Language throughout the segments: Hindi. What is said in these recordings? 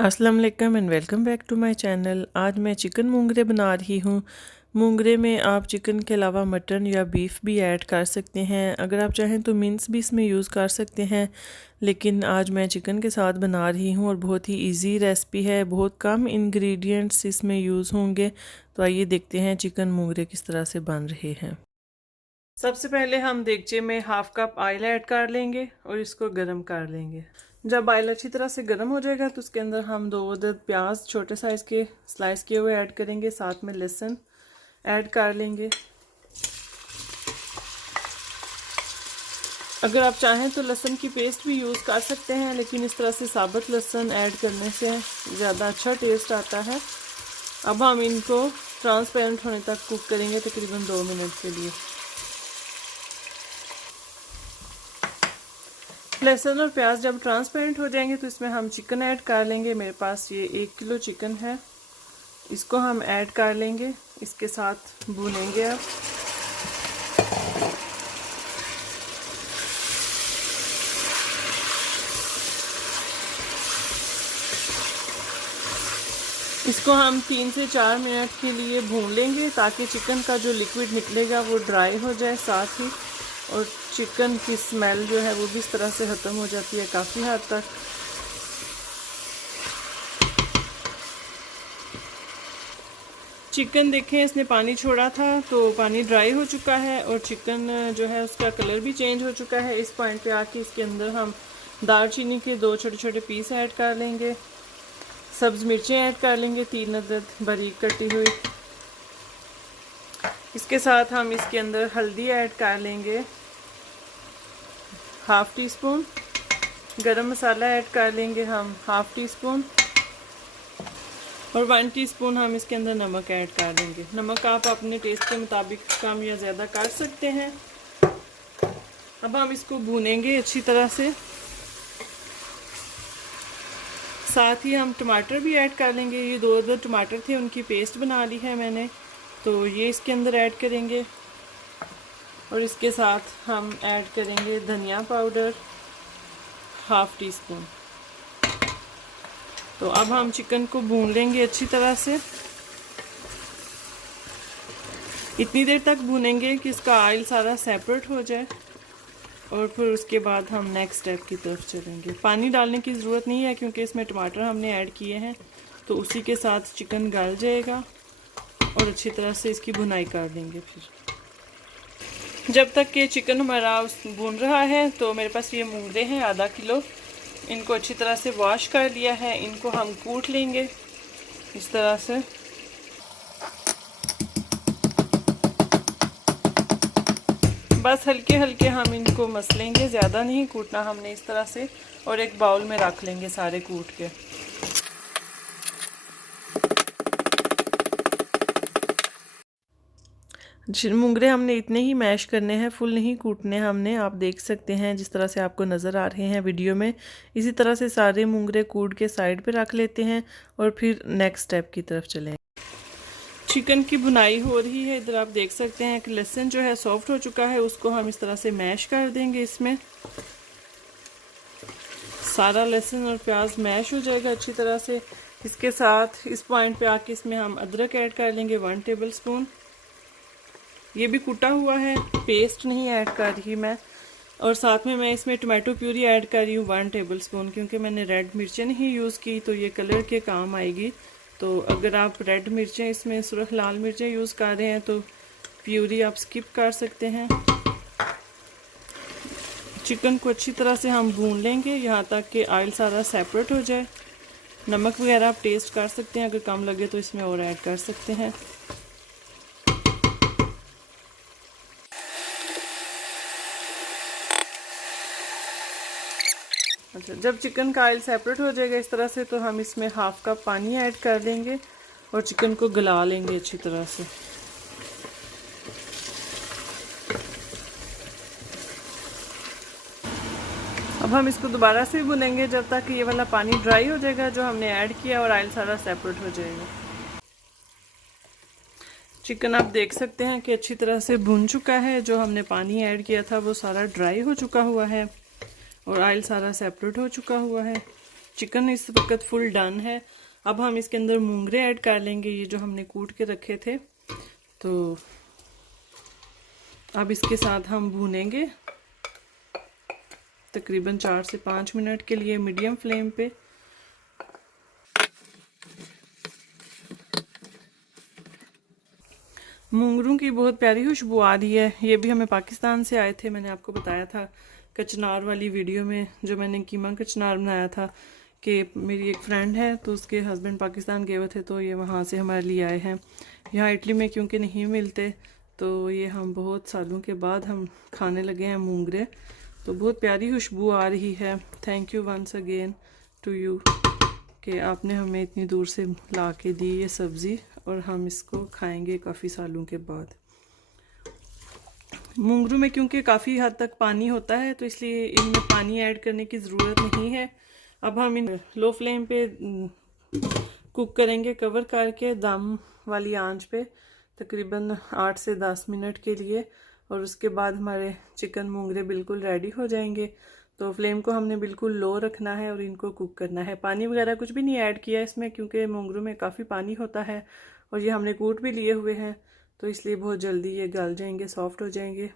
अस्सलाम वालेकुम and welcome back to my channel. आज मैं चिकन मूंगरे बना रही हूँ। मूंगरे में आप चिकन के अलावा मटन या बीफ भी ऐड कर सकते हैं। अगर आप चाहें तो मिंस भी इसमें यूज़ कर सकते हैं, लेकिन आज मैं चिकन के साथ बना रही हूँ और बहुत ही इजी रेसिपी है। बहुत कम इंग्रेडिएंट्स इसमें यूज़ होंगे। तो आइए देखते हैं चिकन मूंगरे किस तरह से बन रहे हैं। सबसे पहले हम देगचे में हाफ कप ऑयल ऐड कर लेंगे और इसको गर्म कर लेंगे। जब ऑयल अच्छी तरह से गर्म हो जाएगा तो उसके अंदर हम 2 अदद प्याज छोटे साइज़ के स्लाइस किए हुए ऐड करेंगे। साथ में लहसुन ऐड कर लेंगे। अगर आप चाहें तो लहसुन की पेस्ट भी यूज़ कर सकते हैं, लेकिन इस तरह से साबुत लहसुन ऐड करने से ज़्यादा अच्छा टेस्ट आता है। अब हम इनको ट्रांसपेरेंट होने तक कुक करेंगे, तकरीबन 2 मिनट के लिए। लहसुन और प्याज जब ट्रांसपेरेंट हो जाएंगे तो इसमें हम चिकन ऐड कर लेंगे। मेरे पास ये 1 किलो चिकन है, इसको हम ऐड कर लेंगे। इसके साथ भूनेंगे। अब इसको हम 3 से 4 मिनट के लिए भून लेंगे, ताकि चिकन का जो लिक्विड निकलेगा वो ड्राई हो जाए साथ ही, और चिकन की स्मेल जो है वो भी इस तरह से ख़त्म हो जाती है काफ़ी हद तक। चिकन देखें, इसने पानी छोड़ा था तो पानी ड्राई हो चुका है और चिकन जो है उसका कलर भी चेंज हो चुका है। इस पॉइंट पे आके इसके अंदर हम दालचीनी के 2 छोटे छोटे पीस ऐड कर लेंगे। सब्ज़ मिर्चें ऐड कर लेंगे 3 अदद बारीक कटी हुई। इसके साथ हम इसके अंदर हल्दी ऐड कर लेंगे, हाफ़ टी स्पून। गरम मसाला ऐड कर लेंगे हम हाफ़ टी स्पून, और 1 टीस्पून हम इसके अंदर नमक ऐड कर देंगे। नमक आप अपने टेस्ट के मुताबिक कम या ज़्यादा कर सकते हैं। अब हम इसको भूनेंगे अच्छी तरह से। साथ ही हम टमाटर भी ऐड कर लेंगे। ये 2 अदद टमाटर थे, उनकी पेस्ट बना ली है मैंने, तो ये इसके अंदर ऐड करेंगे। और इसके साथ हम ऐड करेंगे धनिया पाउडर हाफ़ टी स्पून। तो अब हम चिकन को भून लेंगे अच्छी तरह से। इतनी देर तक भूनेंगे कि इसका ऑयल सारा सेपरेट हो जाए, और फिर उसके बाद हम नेक्स्ट स्टेप की तरफ चलेंगे। पानी डालने की ज़रूरत नहीं है, क्योंकि इसमें टमाटर हमने ऐड किए हैं, तो उसी के साथ चिकन गल जाएगा और अच्छी तरह से इसकी भुनाई कर देंगे। फिर जब तक कि चिकन हमारा भून रहा है, तो मेरे पास ये मूंगरे हैं आधा किलो। इनको अच्छी तरह से वॉश कर लिया है। इनको हम कूट लेंगे इस तरह से। बस हल्के हल्के हम इनको मसलेंगे, ज़्यादा नहीं कूटना हमने इस तरह से, और एक बाउल में रख लेंगे सारे कूट के। मूंगरे हमने इतने ही मैश करने हैं, फुल नहीं कूटने हमने। आप देख सकते हैं जिस तरह से आपको नज़र आ रहे हैं वीडियो में, इसी तरह से सारे मूंगरे कूट के साइड पे रख लेते हैं और फिर नेक्स्ट स्टेप की तरफ चलें। चिकन की भुनाई हो रही है। इधर आप देख सकते हैं कि लहसुन जो है सॉफ्ट हो चुका है, उसको हम इस तरह से मैश कर देंगे। इसमें सारा लहसुन और प्याज मैश हो जाएगा अच्छी तरह से। इसके साथ इस पॉइंट पे आके इसमें हम अदरक ऐड कर लेंगे 1 टेबल स्पून। ये भी कुटा हुआ है, पेस्ट नहीं ऐड कर रही मैं। और साथ में मैं इसमें टमाटो प्यूरी ऐड कर रही हूँ 1 टेबल स्पून, क्योंकि मैंने रेड मिर्चें नहीं यूज़ की, तो ये कलर के काम आएगी। तो अगर आप रेड मिर्चें इसमें सुरख लाल मिर्चें यूज़ कर रहे हैं तो प्यूरी आप स्किप कर सकते हैं। चिकन को अच्छी तरह से हम भून लेंगे यहाँ तक कि ऑयल सारा सेपरेट हो जाए। नमक वगैरह आप टेस्ट कर सकते हैं, अगर कम लगे तो इसमें और ऐड कर सकते हैं। अच्छा, जब चिकन का ऑयल सेपरेट हो जाएगा इस तरह से, तो हम इसमें हाफ कप पानी ऐड कर देंगे और चिकन को गला लेंगे अच्छी तरह से। अब हम इसको दोबारा से भुनेंगे जब तक कि ये वाला पानी ड्राई हो जाएगा जो हमने ऐड किया, और ऑयल सारा सेपरेट हो जाएगा। चिकन आप देख सकते हैं कि अच्छी तरह से भुन चुका है। जो हमने पानी ऐड किया था वो सारा ड्राई हो चुका हुआ है और ऑयल सारा सेपरेट हो चुका हुआ है। चिकन इस वक्त फुल डन है। अब हम इसके अंदर मूंगरे ऐड कर लेंगे, ये जो हमने कूट के रखे थे। तो अब इसके साथ हम भूनेंगे तकरीबन 4 से 5 मिनट के लिए मीडियम फ्लेम पे। मूंगरों की बहुत प्यारी खुशबू आ रही है। ये भी हमें पाकिस्तान से आए थे, मैंने आपको बताया था कचनार वाली वीडियो में, जो मैंने कीमा कचनार बनाया था, कि मेरी एक फ्रेंड है तो उसके हस्बैंड पाकिस्तान गए हुए थे, तो ये वहाँ से हमारे लिए आए हैं। यहाँ इटली में क्योंकि नहीं मिलते, तो ये हम बहुत सालों के बाद हम खाने लगे हैं मूंगरे। तो बहुत प्यारी खुशबू आ रही है। Thank you once again to you कि आपने हमें इतनी दूर से ला के दी ये सब्ज़ी, और हम इसको खाएंगे काफ़ी सालों के बाद। मूंगरों में क्योंकि काफ़ी हद तक पानी होता है, तो इसलिए इनमें पानी ऐड करने की ज़रूरत नहीं है। अब हम इन लो फ्लेम पे कुक करेंगे, कवर करके दम वाली आंच पे तकरीबन 8 से 10 मिनट के लिए, और उसके बाद हमारे चिकन मूंगरे बिल्कुल रेडी हो जाएंगे। तो फ्लेम को हमने बिल्कुल लो रखना है और इनको कुक करना है। पानी वगैरह कुछ भी नहीं ऐड किया इसमें, क्योंकि मूंगरों में काफ़ी पानी होता है और ये हमने कूट भी लिए हुए हैं, तो इसलिए बहुत जल्दी ये गल जाएंगे, सॉफ्ट हो जाएंगे।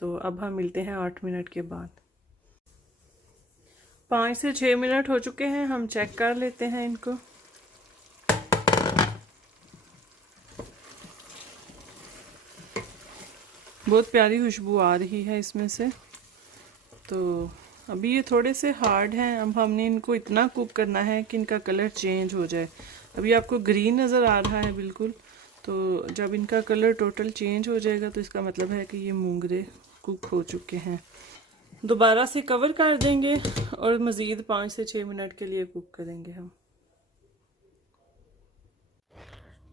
तो अब हम मिलते हैं 8 मिनट के बाद। 5 से 6 मिनट हो चुके हैं, हम चेक कर लेते हैं इनको। बहुत प्यारी खुशबू आ रही है इसमें से। तो अभी ये थोड़े से हार्ड हैं, अब हमने इनको इतना कुक करना है कि इनका कलर चेंज हो जाए। अभी आपको ग्रीन नज़र आ रहा है बिल्कुल, तो जब इनका कलर टोटल चेंज हो जाएगा तो इसका मतलब है कि ये मूंगरे कुक हो चुके हैं। दोबारा से कवर कर देंगे और मज़ीद 5 से 6 मिनट के लिए कुक करेंगे हम।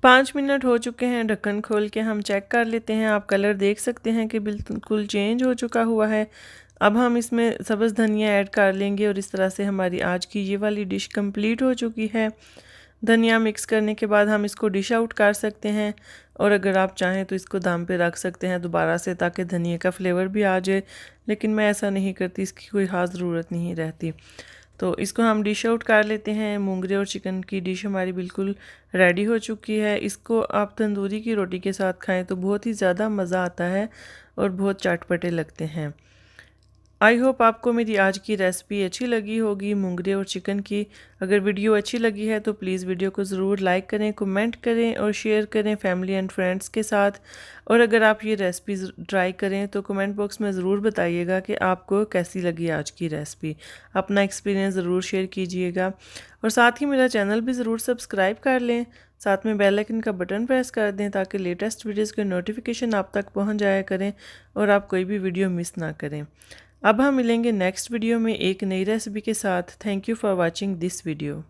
5 मिनट हो चुके हैं, ढक्कन खोल के हम चेक कर लेते हैं। आप कलर देख सकते हैं कि बिल्कुल चेंज हो चुका हुआ है। अब हम इसमें सब्ज़ धनिया ऐड कर लेंगे और इस तरह से हमारी आज की ये वाली डिश कंप्लीट हो चुकी है। धनिया मिक्स करने के बाद हम इसको डिश आउट कर सकते हैं, और अगर आप चाहें तो इसको दम पे रख सकते हैं दोबारा से, ताकि धनिया का फ्लेवर भी आ जाए, लेकिन मैं ऐसा नहीं करती, इसकी कोई ख़ास ज़रूरत नहीं रहती। तो इसको हम डिश आउट कर लेते हैं। मूंगरे और चिकन की डिश हमारी बिल्कुल रेडी हो चुकी है। इसको आप तंदूरी की रोटी के साथ खाएं तो बहुत ही ज़्यादा मज़ा आता है और बहुत चटपटे लगते हैं। आई होप आपको मेरी आज की रेसिपी अच्छी लगी होगी मूंगरे और चिकन की। अगर वीडियो अच्छी लगी है तो प्लीज़ वीडियो को ज़रूर लाइक करें, कमेंट करें और शेयर करें फैमिली एंड फ्रेंड्स के साथ। और अगर आप ये रेसिपी ट्राई करें तो कमेंट बॉक्स में ज़रूर बताइएगा कि आपको कैसी लगी आज की रेसिपी। अपना एक्सपीरियंस ज़रूर शेयर कीजिएगा, और साथ ही मेरा चैनल भी ज़रूर सब्सक्राइब कर लें। साथ में बेल आइकन का बटन प्रेस कर दें ताकि लेटेस्ट वीडियोज़ के नोटिफिकेशन आप तक पहुँच जाया करें और आप कोई भी वीडियो मिस ना करें। अब हम मिलेंगे नेक्स्ट वीडियो में एक नई रेसिपी के साथ। Thank you for watching this video.